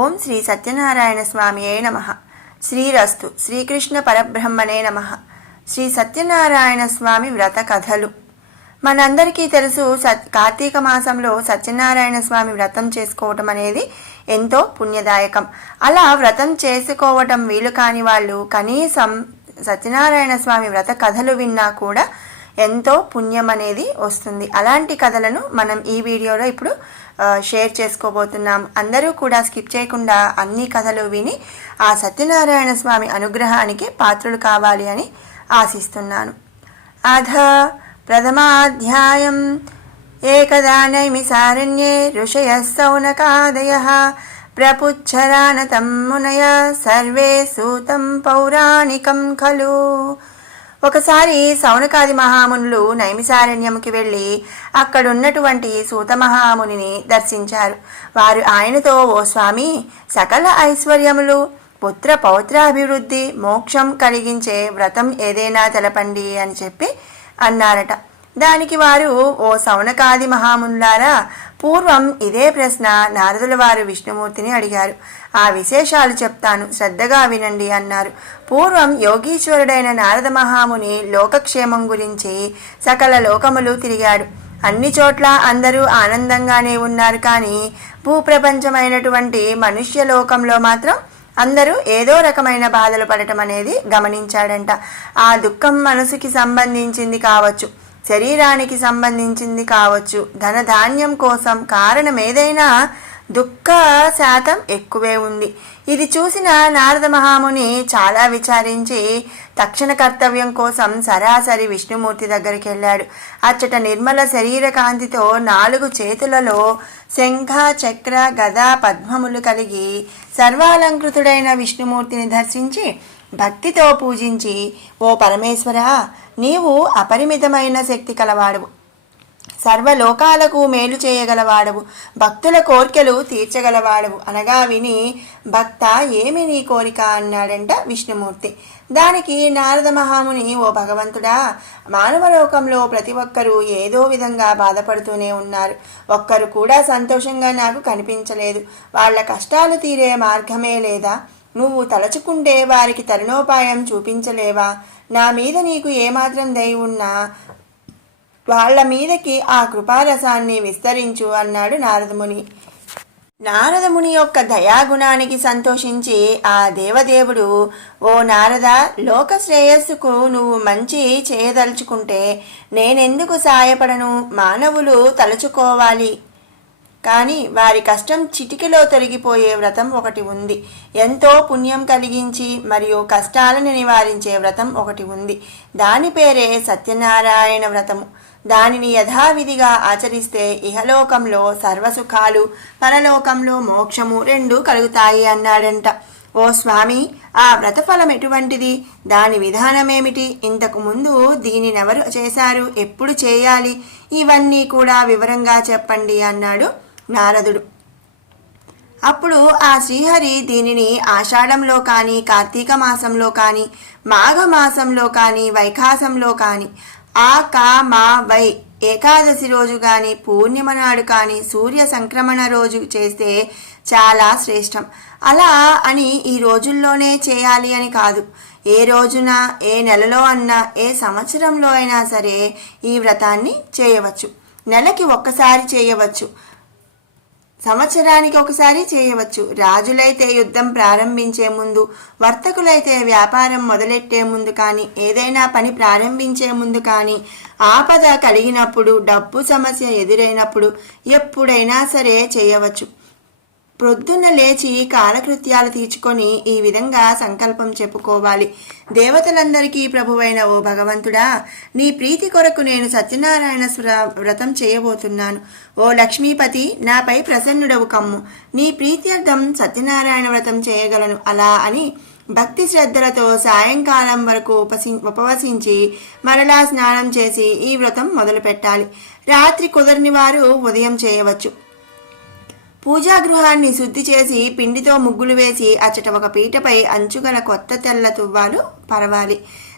ఓం శ్రీ సత్యనారాయణ స్వామియే నమ. శ్రీరస్తు శ్రీకృష్ణ పరబ్రహ్మణే నమ. శ్రీ సత్యనారాయణ స్వామి వ్రత కథలు. మనందరికీ తెలుసు సత్ కార్తీక మాసంలో సత్యనారాయణ స్వామి వ్రతం చేసుకోవటం అనేది ఎంతో పుణ్యదాయకం. అలా వ్రతం చేసుకోవటం వీలు కాని వాళ్ళు కనీసం సత్యనారాయణ స్వామి వ్రత కథలు విన్నా కూడా ఎంతో పుణ్యం అనేది వస్తుంది. అలాంటి కథలను మనం ఈ వీడియోలో ఇప్పుడు షేర్ చేసుకోబోతున్నాం. అందరూ కూడా స్కిప్ చేయకుండా అన్ని కథలు విని ఆ సత్యనారాయణ స్వామి అనుగ్రహానికి పాత్రులు కావాలి అని ఆశిస్తున్నాను. అధ ప్రథమాధ్యాయం. ఏకదా నైమిసారణ్యే ఋషయ సౌనకాదయ ప్రపుచ్చరానతం మునయ సర్వే సూతం పౌరాణికం ఖలు ఒకసారి సౌనకాది మహామునులు నైమిసారణ్యంకి వెళ్ళి అక్కడున్నటువంటి సూత మహామునిని దర్శించారు. వారు ఆయనతో ఓ స్వామి సకల ఐశ్వర్యములు పుత్ర పౌత్రాభివృద్ధి మోక్షం కలిగించే వ్రతం ఏదైనా తెలపండి అని చెప్పి అన్నారట. దానికి వారు ఓ సౌనకాది మహామునులారా పూర్వం ఇదే ప్రశ్న నారదుల వారు విష్ణుమూర్తిని అడిగారు. ఆ విశేషాలు చెప్తాను. శ్రద్ధగా వినండి అన్నారు. పూర్వం యోగీశ్వరుడైన నారద మహాముని లోకక్షేమం గురించి సకల లోకములు తిరిగాడు. అన్ని చోట్ల అందరూ ఆనందంగానే ఉన్నారు కానీ భూప్రపంచమైనటువంటి మనుష్య లోకంలో మాత్రం అందరూ ఏదో రకమైన బాధలు పడటం అనేది గమనించాడంట. ఆ దుఃఖం మనసుకి సంబంధించింది కావచ్చు శరీరానికి సంబంధించింది కావచ్చు. ధనధాన్యం కోసం కారణం ఏదైనా దుఃఖ శాతం ఎక్కువే ఉంది. ఇది చూసిన నారద మహాముని చాలా విచారించి తక్షణ కర్తవ్యం కోసం సరాసరి విష్ణుమూర్తి దగ్గరికి వెళ్ళాడు అచ్చట నిర్మల శరీర కాంతితో నాలుగు చేతులలో శంఖ చక్ర గద పద్మములు కలిగి సర్వాలంకృతుడైన విష్ణుమూర్తిని దర్శించి భక్తితో పూజించి ఓ పరమేశ్వర నీవు అపరిమితమైన శక్తి కలవాడువు. సర్వలోకాలకు మేలు చేయగలవాడవు. భక్తుల కోరికలు తీర్చగలవాడవు. అనగా విని భక్త ఏమి నీ కోరిక అన్నాడంట విష్ణుమూర్తి. దానికి నారద మహాముని ఓ భగవంతుడా మానవలోకంలో ప్రతి ఒక్కరూ ఏదో విధంగా బాధపడుతూనే ఉన్నారు. ఒక్కరు కూడా సంతోషంగా నాకు కనిపించలేదు. వాళ్ళ కష్టాలు తీరే మార్గమే లేదా? నువ్వు తలచుకుంటే వారికి తరుణోపాయం చూపించలేవా? నా మీద నీకు ఏమాత్రం దయ ఉన్నా? వాళ్ళ మీదకి ఆ కృపారసాన్ని విస్తరించు అన్నాడు నారదముని. నారదముని యొక్క దయాగుణానికి సంతోషించి ఆ దేవదేవుడు ఓ నారద లోక శ్రేయస్సుకు నువ్వు మంచి చేయదలుచుకుంటే నేనెందుకు సాయపడను? మానవులు తలుచుకోవాలి. కానీ వారి కష్టం చిటికలో తొలగిపోయే వ్రతం ఒకటి ఉంది. ఎంతో పుణ్యం కలిగించి మరియు కష్టాలను నివారించే వ్రతం ఒకటి ఉంది. దాని పేరే సత్యనారాయణ వ్రతము. దానిని యథావిధిగా ఆచరిస్తే ఇహలోకంలో సర్వసుఖాలు పరలోకంలో మోక్షము రెండు కలుగుతాయి అన్నాడంట. ఓ స్వామి ఆ వ్రతఫలం ఎటువంటిది? దాని విధానమేమిటి? ఇంతకు ముందు దీనినెవరు చేశారు? ఎప్పుడు చేయాలి? ఇవన్నీ కూడా వివరంగా చెప్పండి అన్నాడు నారదుడు. అప్పుడు ఆ శ్రీహరి దీనిని ఆషాఢంలో కానీ కార్తీక మాసంలో కానీ మాఘ మాసంలో కానీ వైఖాసంలో కానీ ఆ కా మా వై ఏకాదశి రోజు కానీ పూర్ణిమ నాడు కానీ సూర్య సంక్రమణ రోజు చేస్తే చాలా శ్రేష్టం. అలా అని ఈ రోజుల్లోనే చేయాలి అని కాదు. ఏ రోజున ఏ నెలలో అన్నా ఏ సంవత్సరంలో అయినా సరే ఈ వ్రతాన్ని చేయవచ్చు. నెలకి ఒక్కసారి చేయవచ్చు. సంవత్సరానికి ఒకసారి చేయవచ్చు. రాజులైతే యుద్ధం ప్రారంభించే ముందు వర్తకులైతే వ్యాపారం మొదలెట్టే ముందు కానీ ఏదైనా పని ప్రారంభించే ముందు కానీ ఆపద కలిగినప్పుడు డబ్బు సమస్య ఎదురైనప్పుడు ఎప్పుడైనా సరే చేయవచ్చు. ప్రొద్దున్న లేచి కాలకృత్యాలు తీర్చుకొని ఈ విధంగా సంకల్పం చెప్పుకోవాలి. దేవతలందరికీ ప్రభువైన ఓ భగవంతుడా నీ ప్రీతి కొరకు నేను సత్యనారాయణ వ్రతం చేయబోతున్నాను. ఓ లక్ష్మీపతి నాపై ప్రసన్నుడవు కమ్ము. నీ ప్రీత్యర్థం సత్యనారాయణ వ్రతం చేయగలను. అలా అని భక్తి శ్రద్ధలతో సాయంకాలం వరకు ఉపసి ఉపవసించి మరలా స్నానం చేసి ఈ వ్రతం మొదలు పెట్టాలి రాత్రి కుదరని వారు ఉదయం చేయవచ్చు. పూజా గృహాన్ని శుద్ధి చేసి పిండితో ముగ్గులు వేసి అచ్చట ఒక పీటపై అంచుగల కొత్త తెల్ల తువ్వాలు పరవాలి.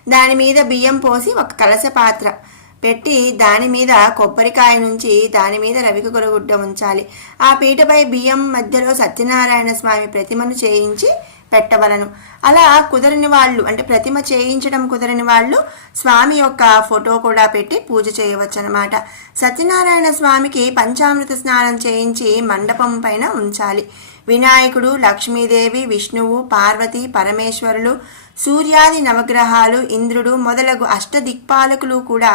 దాని మీద బియ్యం పోసి ఒక కలస పాత్ర పెట్టి దాని మీద కొబ్బరికాయ నుంచి దాని మీద రవిక గురగుడ్డ ఉంచాలి. ఆ పీటపై బియ్యం మధ్యలో సత్యనారాయణ స్వామి ప్రతిమను చేయించి పెట్టవలను. అలా కుదరని వాళ్ళు అంటే ప్రతిమ చేయించడం కుదరని వాళ్ళు స్వామి యొక్క ఫోటో కూడా పెట్టి పూజ చేయవచ్చు అనమాట సత్యనారాయణ స్వామికి పంచామృత స్నానం చేయించి మండపం పైన ఉంచాలి. వినాయకుడు లక్ష్మీదేవి విష్ణువు పార్వతి పరమేశ్వరులు సూర్యాది నవగ్రహాలు ఇంద్రుడు మొదలగు అష్టదిక్పాలకులు కూడా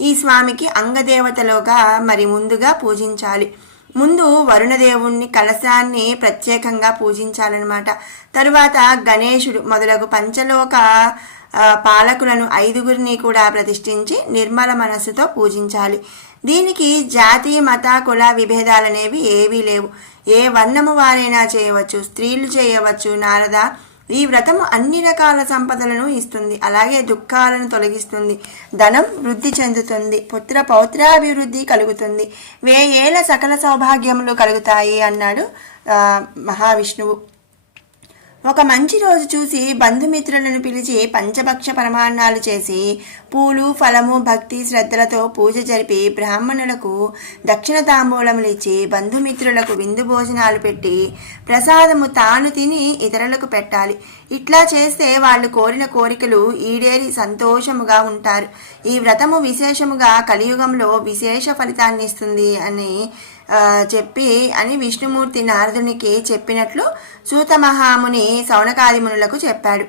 ఈ స్వామికి అంగదేవతలుగా మరి ముందుగా పూజించాలి. ముందు వరుణదేవుణ్ణి కలశాన్ని ప్రత్యేకంగా పూజించాలన్నమాట. తరువాత గణేశుడు మొదలగు పంచలోక పాలకులను ఐదుగురిని కూడా ప్రతిష్ఠించి నిర్మల మనస్సుతో పూజించాలి. దీనికి జాతి మత కుల విభేదాలనేవి ఏవీ లేవు. ఏ వర్ణము వారైనా చేయవచ్చు స్త్రీలు చేయవచ్చు నారద ఈ వ్రతము అన్ని రకాల సంపదలను ఇస్తుంది. అలాగే దుఃఖాలను తొలగిస్తుంది. ధనం వృద్ధి చెందుతుంది. పుత్ర పౌత్రాభివృద్ధి కలుగుతుంది. వేయేల సకల సౌభాగ్యములు కలుగుతాయి అన్నాడు మహావిష్ణువు. ఒక మంచి రోజు చూసి బంధుమిత్రులను పిలిచి పంచభక్ష పరమాన్నాలు చేసి పూలు ఫలము భక్తి శ్రద్ధలతో పూజ జరిపి బ్రాహ్మణులకు దక్షిణ తాంబూలములు ఇచ్చి బంధుమిత్రులకు విందు భోజనాలు పెట్టి ప్రసాదము తాను తిని ఇతరులకు పెట్టాలి. ఇట్లా చేస్తే వాళ్ళు కోరిన కోరికలు ఈడేరి సంతోషముగా ఉంటారు. ఈ వ్రతము విశేషముగా కలియుగంలో విశేష ఫలితాన్ని ఇస్తుంది అని చెప్పి అని విష్ణుమూర్తి నారదునికి చెప్పినట్లు సూతమహాముని మహాముని మునులకు చెప్పాడు.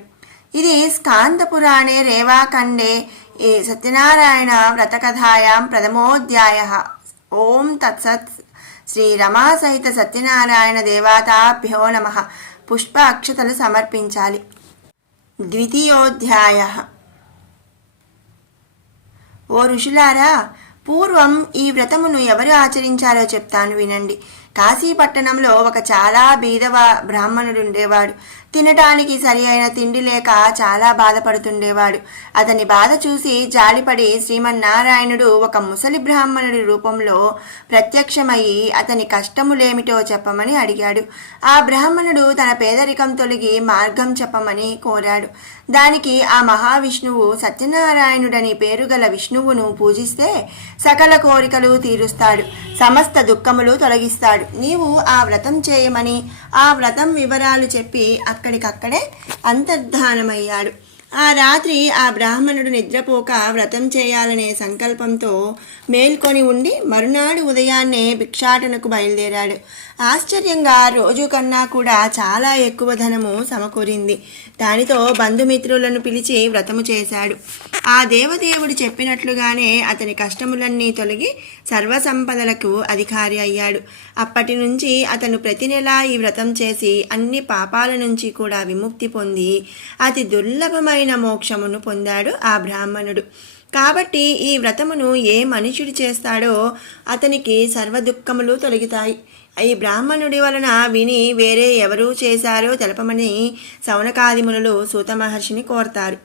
ఇది స్కాంత పురాణే రేవాఖండే ఈ సత్యనారాయణ వ్రతకథాయాం ప్రథమోధ్యాయ. ఓం తత్సత్ శ్రీ రమా సహిత సత్యనారాయణ దేవతాభ్యో నమ. పుష్ప అక్షతలు సమర్పించాలి. ద్వితీయోధ్యాయ. ఓ ఋషులారా పూర్వం ఈ వ్రతమును ఎవరు ఆచరించారో చెప్తాను వినండి. కాశీపట్టణంలో ఒక చాలా బీదవ బ్రాహ్మణుడు ఉండేవాడు తినటానికి సరి అయిన తిండి లేక చాలా బాధపడుతుండేవాడు. అతని బాధ చూసి జాలిపడి శ్రీమన్నారాయణుడు ఒక ముసలి బ్రాహ్మణుడి రూపంలో ప్రత్యక్షమయ్యి అతని కష్టములేమిటో చెప్పమని అడిగాడు. ఆ బ్రాహ్మణుడు తన పేదరికం తొలగి మార్గం చెప్పమని కోరాడు. దానికి ఆ మహావిష్ణువు సత్యనారాయణుడని పేరు గల విష్ణువును పూజిస్తే సకల కోరికలు తీరుస్తాడు సమస్త దుఃఖములు తొలగిస్తాడు. నీవు ఆ వ్రతం చేయమని ఆ వ్రతం వివరాలు చెప్పి అక్కడికక్కడే అంతర్ధానమయ్యాడు. ఆ రాత్రి ఆ బ్రాహ్మణుడు నిద్రపోక వ్రతం చేయాలనే సంకల్పంతో మేల్కొని ఉండి మరునాడు ఉదయాన్నే భిక్షాటనకు బయలుదేరాడు. ఆశ్చర్యంగా రోజు కన్నా కూడా చాలా ఎక్కువ ధనము సమకూరింది. దానితో బంధుమిత్రులను పిలిచి వ్రతము చేశాడు. ఆ దేవదేవుడు చెప్పినట్లుగానే అతని కష్టములన్నీ తొలగి సర్వసంపదలకు అధికారి అయ్యాడు. అప్పటి నుంచి అతను ప్రతి నెలా ఈ వ్రతం చేసి అన్ని పాపాల నుంచి కూడా విముక్తి పొంది అతి దుర్లభమైన మోక్షమును పొందాడు ఆ బ్రాహ్మణుడు. కాబట్టి ఈ వ్రతమును ఏ మనుషుడు చేస్తాడో అతనికి సర్వ దుఃఖములు తొలగుతాయి. ఈ బ్రాహ్మణుడి వలన విని వేరే ఎవరు చేశారో తెలపమని సౌనకాదిమునులు సూత మహర్షిని కోరతారు.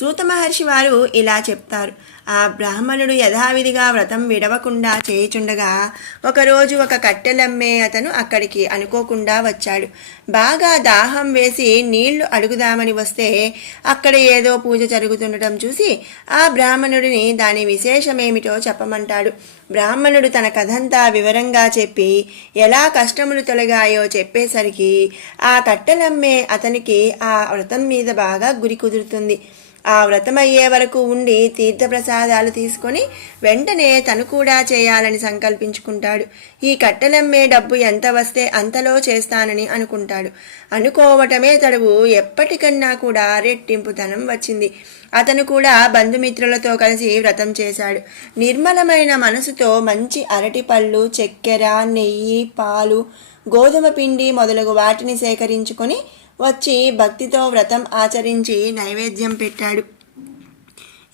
సూత మహర్షి వారు ఇలా చెప్తారు. ఆ బ్రాహ్మణుడు యథావిధిగా వ్రతం విడవకుండా చేయుచుండగా ఒకరోజు ఒక కట్టెలమ్మే అతను అక్కడికి అనుకోకుండా వచ్చాడు. బాగా దాహం వేసి నీళ్ళు అడుగుదామని వస్తే అక్కడ ఏదో పూజ జరుగుతుండటం చూసి ఆ బ్రాహ్మణుడిని దాని విశేషమేమిటో చెప్పమంటాడు. బ్రాహ్మణుడు తన కథంతా వివరంగా చెప్పి ఎలా కష్టములు తొలగాయో చెప్పేసరికి ఆ కట్టెలమ్మే అతనికి ఆ వ్రతం మీద బాగా గురి కుదురుతుంది. ఆ వ్రతం అయ్యే వరకు ఉండి తీర్థప్రసాదాలు తీసుకొని వెంటనే తను కూడా చేయాలని సంకల్పించుకుంటాడు. ఈ కట్టెలమ్మే డబ్బు ఎంత వస్తే అంతలో చేస్తానని అనుకుంటాడు. అనుకోవటమే తడువు ఎప్పటికన్నా కూడా రెట్టింపుతనం వచ్చింది. అతను కూడా బంధుమిత్రులతో కలిసి వ్రతం చేశాడు. నిర్మలమైన మనసుతో మంచి అరటిపళ్ళు చక్కెర నెయ్యి పాలు గోధుమ పిండి మొదలగు వాటిని సేకరించుకొని వచ్చి భక్తితో వ్రతం ఆచరించి నైవేద్యం పెట్టాడు.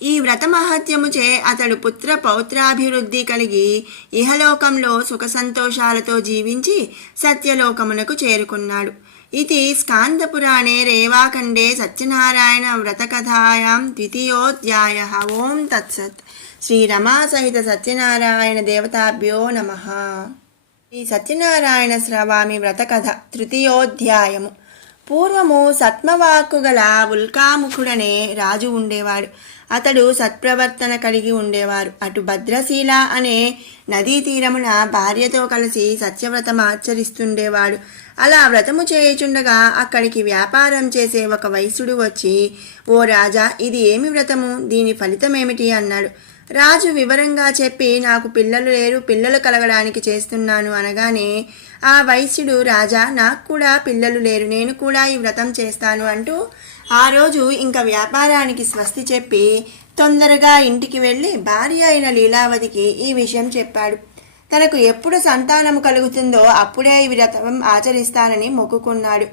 ఈ వ్రత మహత్యముచే అతడు పుత్ర పౌత్రాభివృద్ధి కలిగి ఇహలోకంలో సుఖ సంతోషాలతో జీవించి సత్యలోకమునకు చేరుకున్నాడు. ఇది స్కాందపురాణే రేవాఖండే సత్యనారాయణ వ్రతకథాయాం ద్వితీయోధ్యాయ. ఓం తత్సత్. శ్రీ రమా సహిత సత్యనారాయణ దేవతాభ్యో నమ. ఈ సత్యనారాయణ స్రవామి వ్రతకథ తృతీయోధ్యాయము. పూర్వము సత్మవాక్కు గల ఉల్కాముఖుడనే రాజు ఉండేవాడు. అతడు సత్ప్రవర్తన కలిగి ఉండేవారు. అటు భద్రశీల అనే నదీ తీరమున భార్యతో కలిసి సత్యవ్రతం ఆచరిస్తుండేవాడు. అలా వ్రతము చేయుచుండగా అక్కడికి వ్యాపారం చేసే ఒక వైశ్యుడు వచ్చి ఓ రాజా ఇది ఏమి వ్రతము? దీని ఫలితమేమిటి అన్నాడు. రాజు వివరంగా చెప్పి నాకు పిల్లలు లేరు పిల్లలు కలగడానికి చేస్తున్నాను అనగానే ఆ వైశ్యుడు రాజా నాకు కూడా పిల్లలు లేరు నేను కూడా ఈ వ్రతం చేస్తాను అంటూ ఆ రోజు ఇంకా వ్యాపారానికి స్వస్తి చెప్పి తొందరగా ఇంటికి వెళ్ళి భార్య అయిన లీలావతికి ఈ విషయం చెప్పాడు. తనకు ఎప్పుడు సంతానం కలుగుతుందో అప్పుడే ఈ వ్రతం ఆచరిస్తానని మొక్కుకున్నాడు.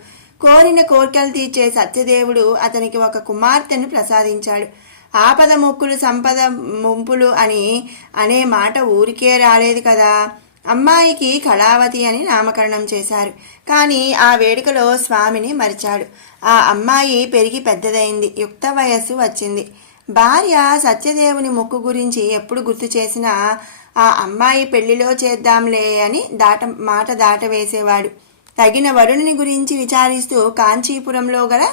కోరిన కోర్కెలు తీర్చే సత్యదేవుడు అతనికి ఒక కుమార్తెను ప్రసాదించాడు. ఆపద మొక్కులు సంపద ముంపులు అని అనే మాట ఊరికే రాలేదు కదా. అమ్మాయికి కళావతి అని నామకరణం చేశారు. కానీ ఆ వేడుకలో స్వామిని మరిచాడు. ఆ అమ్మాయి పెరిగి పెద్దదైంది. యుక్త వయస్సు వచ్చింది. భార్య సత్యదేవుని మొక్కు గురించి ఎప్పుడు గుర్తు చేసినా ఆ అమ్మాయి పెళ్ళిలో చేద్దాంలే అని దాట మాట దాటవేసేవాడు. తగిన వరుణుని గురించి విచారిస్తూ కాంచీపురంలో గల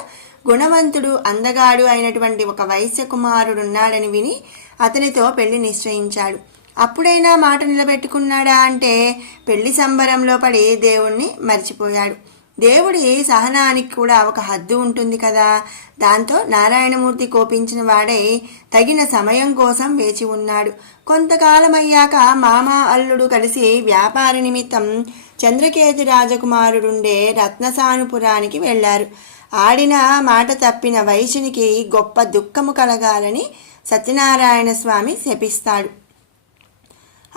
గుణవంతుడు అందగాడు అయినటువంటి ఒక వైశ్య కుమారుడున్నాడని విని అతనితో పెళ్ళి నిశ్చయించాడు. అప్పుడైనా మాట నిలబెట్టుకున్నాడా అంటే పెళ్ళి సంబరంలో పడి దేవుణ్ణి మర్చిపోయాడు. దేవుడి సహనానికి కూడా ఒక హద్దు ఉంటుంది కదా. దాంతో నారాయణమూర్తి కోపించిన వాడై తగిన సమయం కోసం వేచి ఉన్నాడు. కొంతకాలమయ్యాక మామ అల్లుడు కలిసి వ్యాపార నిమిత్తం చంద్రకేతు రాజకుమారుడుండే రత్నసానుపురానికి వెళ్ళారు. ఆడిన మాట తప్పిన వైశ్యునికి గొప్ప దుఃఖము కలగాలని సత్యనారాయణ స్వామి శపిస్తాడు.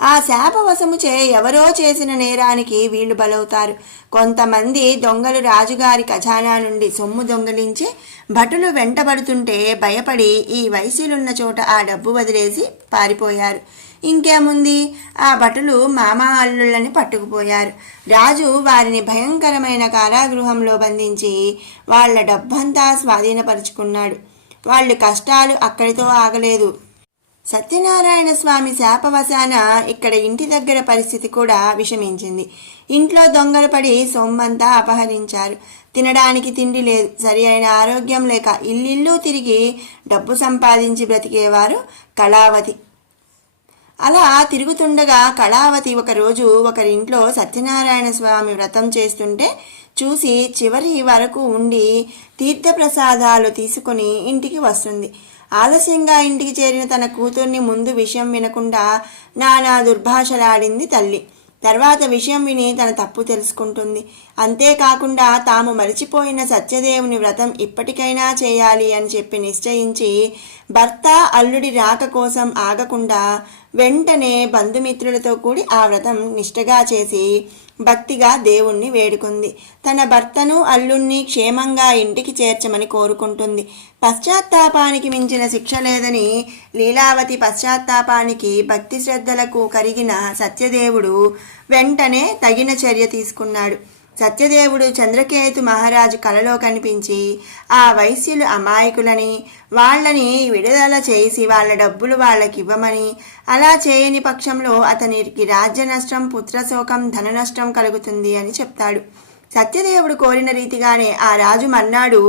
ఆ శాపవశముచే ఎవరో చేసిన నేరానికి వీళ్ళు బలవుతారు. కొంతమంది దొంగలు రాజుగారి ఖజానా నుండి సొమ్ము దొంగలించి భటులు వెంటబడుతుంటే భయపడి ఈ వయసులున్న చోట ఆ డబ్బు వదిలేసి పారిపోయారు. ఇంకేముంది? ఆ భటులు మామా అల్లుళ్ళని పట్టుకుపోయారు. రాజు వారిని భయంకరమైన కారాగృహంలో బంధించి వాళ్ళ డబ్బంతా స్వాధీనపరుచుకున్నాడు. వాళ్ళు కష్టాలు అక్కడితో ఆగలేదు. సత్యనారాయణ స్వామి శాపవశాన ఇక్కడ ఇంటి దగ్గర పరిస్థితి కూడా విషమించింది. ఇంట్లో దొంగలు పడి సొమ్మంతా అపహరించారు. తినడానికి తిండి లేదు. సరి అయిన ఆరోగ్యం లేక ఇల్లిల్లు తిరిగి డబ్బు సంపాదించి బ్రతికేవారు కళావతి. అలా తిరుగుతుండగా కళావతి ఒకరోజు ఒకరింట్లో సత్యనారాయణ స్వామి వ్రతం చేస్తుంటే చూసి చివరి వరకు ఉండి తీర్థప్రసాదాలు తీసుకొని ఇంటికి వస్తుంది. ఆలస్యంగా ఇంటికి చేరిన తన కూతుర్ని ముందు విషయం వినకుండా నానా దుర్భాషలాడింది తల్లి. తర్వాత విషయం విని తన తప్పు తెలుసుకుంటుంది. అంతేకాకుండా తాము మరిచిపోయిన సత్యదేవుని వ్రతం ఇప్పటికైనా చేయాలి అని చెప్పి నిశ్చయించి భర్త అల్లుడి రాక కోసం ఆగకుండా వెంటనే బంధుమిత్రులతో కూడి ఆ వ్రతం నిష్టగా చేసి భక్తిగా దేవుణ్ణి వేడుకుంది. తన భర్తను అల్లుణ్ణి క్షేమంగా ఇంటికి చేర్చమని కోరుకుంటుంది. పశ్చాత్తాపానికి మించిన శిక్ష లేదని లీలావతి పశ్చాత్తాపానికి భక్తి శ్రద్ధలకు కరిగిన సత్యదేవుడు వెంటనే తగిన చర్య తీసుకున్నాడు. సత్యదేవుడు చంద్రకేతు మహారాజు కలలో కనిపించి ఆ వైశ్యులు అమాయకులని వాళ్ళని విడుదల చేసి వాళ్ళ డబ్బులు వాళ్ళకి ఇవ్వమని అలా చేయని పక్షంలో అతనికి రాజ్య నష్టం పుత్రశోకం ధన నష్టం కలుగుతుంది అని చెప్తాడు. సత్యదేవుడు కోరిన రీతిగానే ఆ రాజు మన్నాడు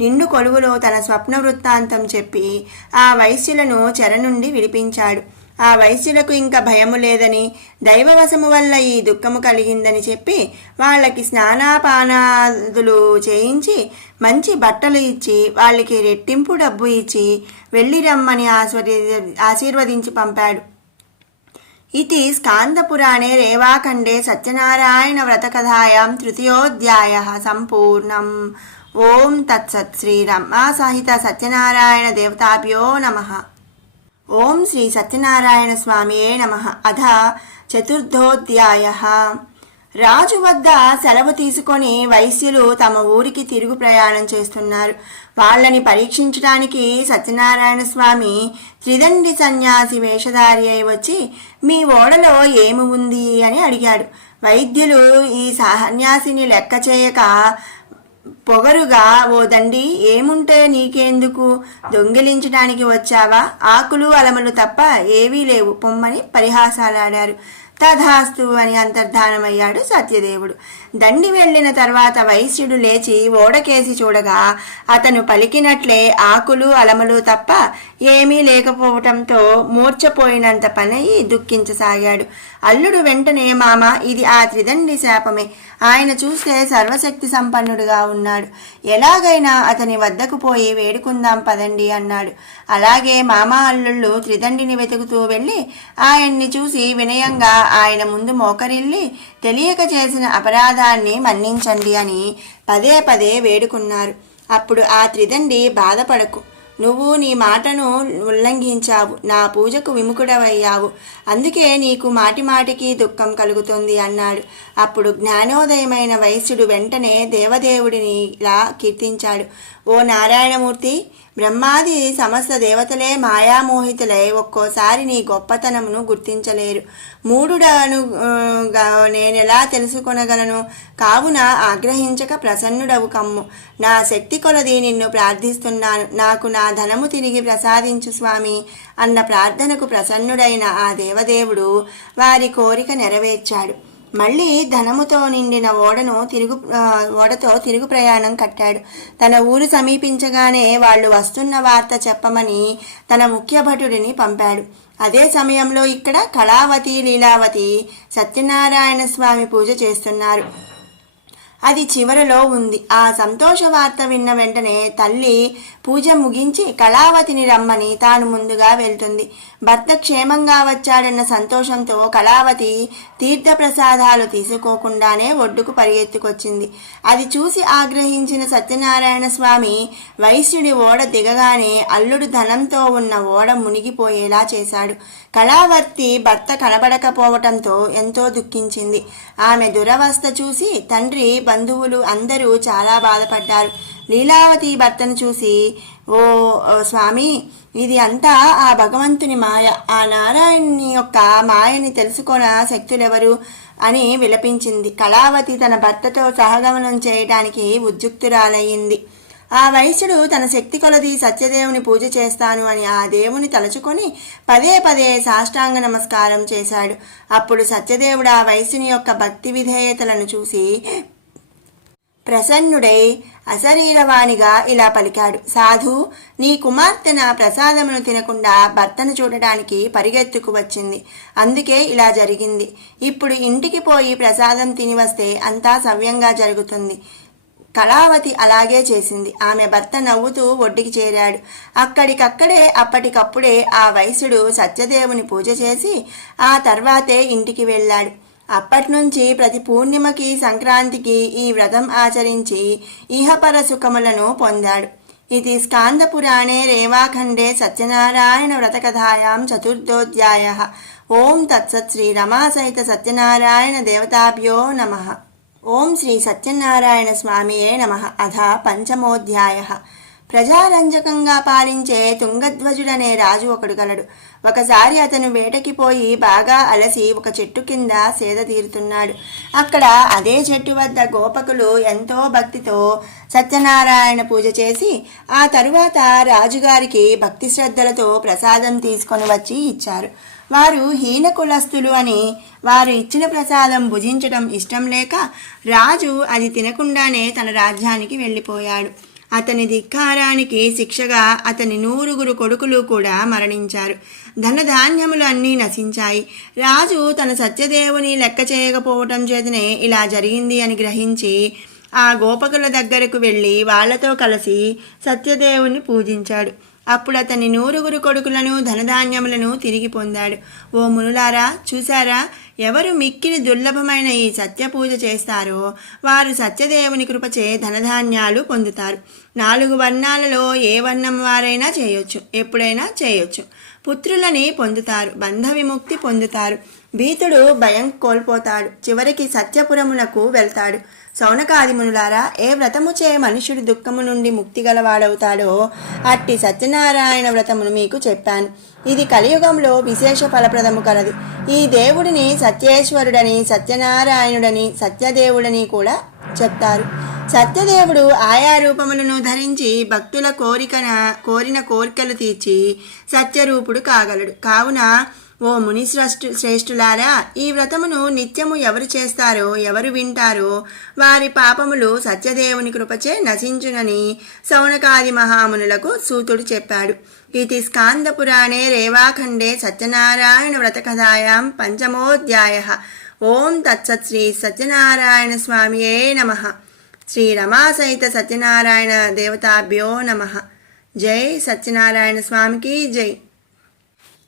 నిండు కొలువులో తన స్వప్న వృత్తాంతం చెప్పి ఆ వైశ్యులను చెర నుండి విడిపించాడు. ఆ వైశ్యులకు ఇంకా భయము లేదని దైవవశము వల్ల ఈ దుఃఖము కలిగిందని చెప్పి వాళ్ళకి స్నానాపానాదులు చేయించి మంచి బట్టలు ఇచ్చి వాళ్ళకి రెట్టింపు డబ్బు ఇచ్చి వెళ్ళి రమ్మని ఆస్వది ఆశీర్వదించి పంపాడు. ఇది స్కాందపురాణే రేవాఖండే సత్యనారాయణ వ్రతకథాయాం తృతీయోధ్యాయ సంపూర్ణం. ఓం తత్సత్ శ్రీరమా సహిత సత్యనారాయణ దేవతాభ్యో నమః. ఓం శ్రీ సత్యనారాయణ స్వామియే నమ. అధ చతుర్థోధ్యాయ. రాజు వద్ద సెలవు తీసుకొని వైశ్యులు తమ ఊరికి తిరుగు ప్రయాణం చేస్తున్నారు. వాళ్ళని పరీక్షించడానికి సత్యనారాయణ స్వామి త్రిదండి సన్యాసి వేషధారి అయి వచ్చి మీ ఓడలో ఏమి ఉంది? అని అడిగాడు. వైద్యులు ఈ సన్యాసిని లెక్క చేయక పొగరుగా ఓ దండి ఏముంటే నీకేందుకు? దొంగిలించడానికి వచ్చావా? ఆకులు అలమలు తప్ప ఏవీ లేవు. పొమ్మని పరిహాసాలాడారు తథాస్తు అని అంతర్ధానమయ్యాడు సత్యదేవుడు. దండి వెళ్ళిన తర్వాత వైశ్యుడు లేచి ఓడకేసి చూడగా అతను పలికినట్లే ఆకులు అలమలు తప్ప ఏమీ లేకపోవటంతో మూర్చపోయినంత పనయి దుఃఖించసాగాడు. అల్లుడు వెంటనే మామ ఇది ఆ త్రిదండి శాపమే. ఆయన చూస్తే సర్వశక్తి సంపన్నుడుగా ఉన్నాడు. ఎలాగైనా అతని వద్దకు పోయి వేడుకుందాం పదండి అన్నాడు. అలాగే మామ అల్లుళ్ళు త్రిదండిని వెతుకుతూ వెళ్ళి ఆయన్ని చూసి వినయంగా ఆయన ముందు మోకరిల్లి తెలియక చేసిన అపరాధాన్ని మన్నించండి అని పదే పదే వేడుకున్నారు. అప్పుడు ఆ త్రిదండి బాధపడకు. నువ్వు నీ మాటను ఉల్లంఘించావు. నా పూజకు విముఖుడవయ్యావు. అందుకే నీకు మాటి మాటికి దుఃఖం కలుగుతుంది అన్నాడు. అప్పుడు జ్ఞానోదయమైన వైశ్యుడు వెంటనే దేవదేవుడిని ఇలా కీర్తించాడు. ఓ నారాయణమూర్తి బ్రహ్మాది సమస్త దేవతలే మాయామోహితులై ఒక్కోసారి నీ గొప్పతనమును గుర్తించలేరు. మూడుడను నేనెలా తెలుసుకొనగలను? కావున ఆగ్రహించక ప్రసన్నుడవు కమ్ము. నా శక్తి కొలది నిన్ను ప్రార్థిస్తున్నాను. నాకు నా ధనము తిరిగి ప్రసాదించు స్వామి అన్న ప్రార్థనకు ప్రసన్నుడైన ఆ దేవదేవుడు వారి కోరిక నెరవేర్చాడు. మళ్ళీ ధనముతో నిండిన ఓడను తిరుగు ఓడతో తిరుగు ప్రయాణం కట్టాడు. తన ఊరు సమీపించగానే వాళ్ళు వస్తున్న వార్త చెప్పమని తన ముఖ్య భటుడిని పంపాడు. అదే సమయంలో ఇక్కడ కళావతి లీలావతి సత్యనారాయణ స్వామి పూజ చేస్తున్నారు. అది చివరలో ఉంది. ఆ సంతోష వార్త విన్న వెంటనే తల్లి పూజ ముగించి కళావతిని రమ్మని తాను ముందుగా వెళ్తుంది. భర్త క్షేమంగా వచ్చాడన్న సంతోషంతో కళావతి తీర్థప్రసాదాలు తీసుకోకుండానే ఒడ్డుకు పరిగెత్తుకొచ్చింది. అది చూసి ఆగ్రహించిన సత్యనారాయణ స్వామి వైశ్యుడి ఓడ దిగగానే అల్లుడు ధనంతో ఉన్న ఓడ మునిగిపోయేలా చేశాడు. కళావర్తి భర్త కనబడకపోవటంతో ఎంతో దుఃఖించింది. ఆమె దురవస్థ చూసి తండ్రి బంధువులు అందరూ చాలా బాధపడ్డారు. లీలావతి భర్తను చూసి ఓ స్వామి ఇది అంతా ఆ భగవంతుని మాయ. ఆ నారాయణుని యొక్క మాయని తెలుసుకొన శక్తులెవరు? అని విలపించింది. కళావతి తన భర్తతో సహగమనం చేయడానికి ఉద్యుక్తురాలయ్యింది. ఆ వైశ్యుడు తన శక్తి కొలది సత్యదేవుని పూజ చేస్తాను అని ఆ దేవుని తలుచుకొని పదే పదే సాష్టాంగ నమస్కారం చేశాడు. అప్పుడు సత్యదేవుడు ఆ వైశ్యుని యొక్క భక్తి విధేయతలను చూసి ప్రసన్నుడై అశరీరవాణిగా ఇలా పలికాడు. సాధు నీ కుమార్తె నా ప్రసాదమును తినకుండా భర్తను చూడడానికి పరిగెత్తుకు వచ్చింది. అందుకే ఇలా జరిగింది. ఇప్పుడు ఇంటికి పోయి ప్రసాదం తిని వస్తే అంతా సవ్యంగా జరుగుతుంది. కళావతి అలాగే చేసింది. ఆమె భర్త నవ్వుతూ ఒడ్డుకి చేరాడు. అక్కడికక్కడే అప్పటికప్పుడే ఆ వైశ్యుడు సత్యదేవుని పూజ చేసి ఆ తర్వాతే ఇంటికి వెళ్ళాడు. అప్పట్నుంచి ప్రతి పూర్ణిమకి సంక్రాంతికి ఈ వ్రతం ఆచరించి ఇహపర సుఖములను పొందాడు. ఇది స్కాందపురాణే రేవాఖండే సత్యనారాయణ వ్రతకథాయాం చతుర్థోధ్యాయ. ఓం తత్సత్ శ్రీ రమాసహిత సత్యనారాయణ దేవతాభ్యో నమః. ఓం శ్రీ సత్యనారాయణ స్వామియే నమ. అథ పంచమోధ్యాయ. ప్రజారంజకంగా పాలించే తుంగధ్వజుడనే రాజు ఒకడు గలడు. ఒకసారి అతను వేటకి పోయి బాగా అలసి ఒక చెట్టు కింద సేద తీరుతున్నాడు. అక్కడ అదే చెట్టు వద్ద గోపకులు ఎంతో భక్తితో సత్యనారాయణ పూజ చేసి ఆ తరువాత రాజుగారికి భక్తి శ్రద్ధలతో ప్రసాదం తీసుకొని వచ్చి ఇచ్చారు. వారు హీన కులస్తులు అని వారు ఇచ్చిన ప్రసాదం భుజించడం ఇష్టం లేక రాజు అది తినకుండానే తన రాజ్యానికి వెళ్ళిపోయాడు. అతని ధిక్కారానికి శిక్షగా అతని నూరుగురు కొడుకులు కూడా మరణించారు. ధనధాన్యములు అన్నీ నశించాయి. రాజు తన సత్యదేవుని లెక్క చేయకపోవటం చేతనే ఇలా జరిగింది అని గ్రహించి ఆ గోపకుల దగ్గరకు వెళ్ళి వాళ్ళతో కలిసి సత్యదేవుని పూజించాడు. అప్పుడు అతని నూరుగురు కొడుకులను ధనధాన్యములను తిరిగి పొందాడు. ఓ మునులారా చూశారా? ఎవరు మిక్కిలి దుర్లభమైన ఈ సత్యపూజ చేస్తారో వారు సత్యదేవుని కృపచే ధనధాన్యాలు పొందుతారు. నాలుగు వర్ణాలలో ఏ వర్ణం వారైనా చేయొచ్చు ఎప్పుడైనా చేయొచ్చు. పుత్రులని పొందుతారు బంధ విముక్తి పొందుతారు. భీతుడు భయం కోల్పోతాడు చివరికి సత్యపురమునకు వెళ్తాడు. సౌనకాదిమునులారా ఏ వ్రతము చే మనుషుడు దుఃఖము నుండి ముక్తి గలవాడవుతాడో అట్టి సత్యనారాయణ వ్రతమును మీకు చెప్పాను. ఇది కలియుగంలో విశేష ఫలప్రదము కలది. ఈ దేవుడిని సత్యేశ్వరుడని సత్యనారాయణుడని సత్యదేవుడని కూడా చెప్తారు. సత్యదేవుడు ఆయా రూపములను ధరించి భక్తుల కోరికన కోరిన కోరికలు తీర్చి సత్యరూపుడు కాగలడు. కావున ఓ ముని శ్రేష్ఠు శ్రేష్ఠులారా ఈ వ్రతమును నిత్యము ఎవరు చేస్తారో ఎవరు వింటారో వారి పాపములు సత్యదేవుని కృపచే నశించునని సౌనకాది మహామునులకు సూతుడు చెప్పాడు. ఇది స్కాంద పురాణే రేవాఖండే సత్యనారాయణ వ్రతకథాయాం పంచమోధ్యాయ. ఓం తత్సత్ శ్రీ సత్యనారాయణ స్వామియే నమ. శ్రీ రమాసహిత సత్యనారాయణ దేవతాభ్యో నమ. జై సత్యనారాయణ స్వామికి జై.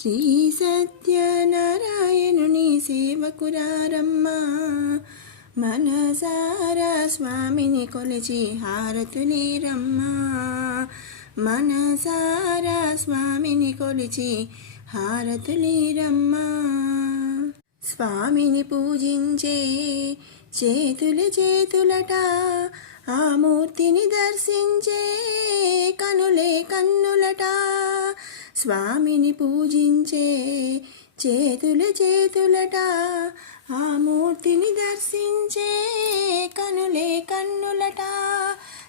శ్రీ సత్యనారాయణుని సేవకురారమ్మ. మనసారా స్వామిని కొలిచి హారతులీరమ్మ మనసారా స్వామిని కొలిచి హారతులీరమ్మ స్వామిని పూజించే చేతుల చేతులట ఆ మూర్తిని దర్శించే కనులే కన్నులట. స్వామిని పూజించే చేతుల చేతులట ఆ మూర్తిని దర్శించే కనులే కన్నులట.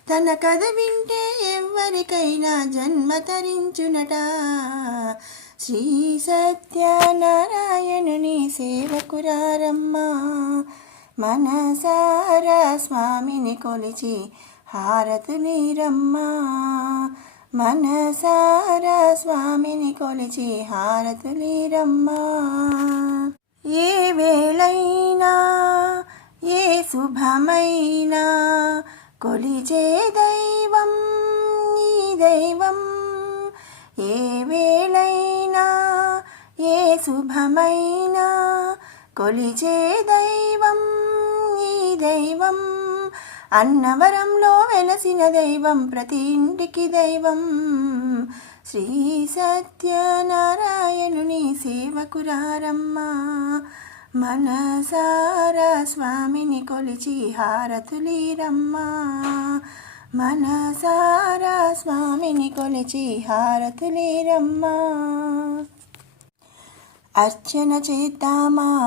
తన కథ వింటే ఎవరికైనా జన్మ తరించునట. శ్రీ సత్యనారాయణుని సేవకురారమ్మ మనసారా స్వామిని కొలిచి హారతులీరమ్మ. మనసారా స్వామిని కొలిచి హారతులీరమ్మ. ఏ వేళైనా ఏ శుభమైనా కొలిచే దైవం ఈ దైవం. ఏ వేళైనా ఏ శుభమైనా కొలిచే దైవం ఈ దైవం. అన్నవరంలో వెలసిన దైవం ప్రతి ఇంటికి దైవం. శ్రీ సత్యనారాయణుని సేవకురారమ్మ. మనసారా స్వామిని కొలిచి హారతులీరమ్మ. మనసారా స్వామిని కొలిచి హారతులీరమ్మ. అర్చన చేతామా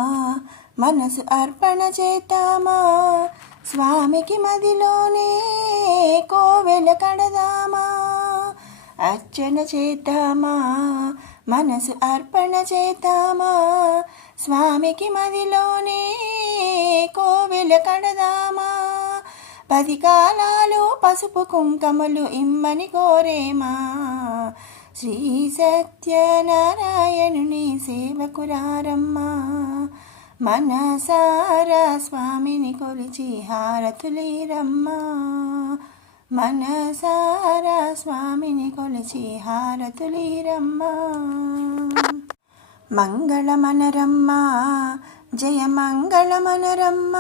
మనసు అర్పణ చేతామా స్వామికి మదిలోనే కోవెల కడదామా? అర్చన చేద్దామా? మనసు అర్పణ చేద్దామా? స్వామికి మదిలోనే కోవెల కడదామా? పది కాలాలు పసుపు కుంకములు ఇమ్మని కోరేమా? శ్రీ సత్యనారాయణుని సేవకురారమ్మా. మనసారా స్వామిని కొలిచి హారతులీరమ్మ. మనసారా స్వామిని కొలిచి హారతులీరమ్మ. మంగళమనరమ్మ జయ మంగళమనరమ్మ.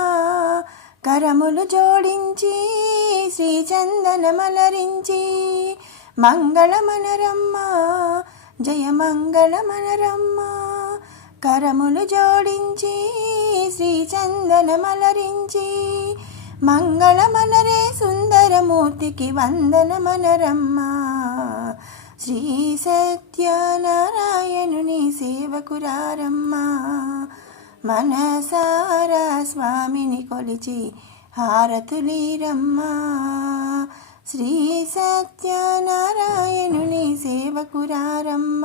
కరములు జోడించి శ్రీచందనమలరించి మంగళమనరమ్మ జయ మంగళమనరమ్మ. కరములు జోడించి శ్రీచందనమలరించి మంగళమనరే సుందరమూర్తికి వందనమనరమ్మ. శ్రీ సత్యనారాయణుని సేవకురారమ్మ. మనసారా స్వామిని కొలిచి హారతులీరమ్మ. శ్రీ సత్యనారాయణుని సేవకురారమ్మ.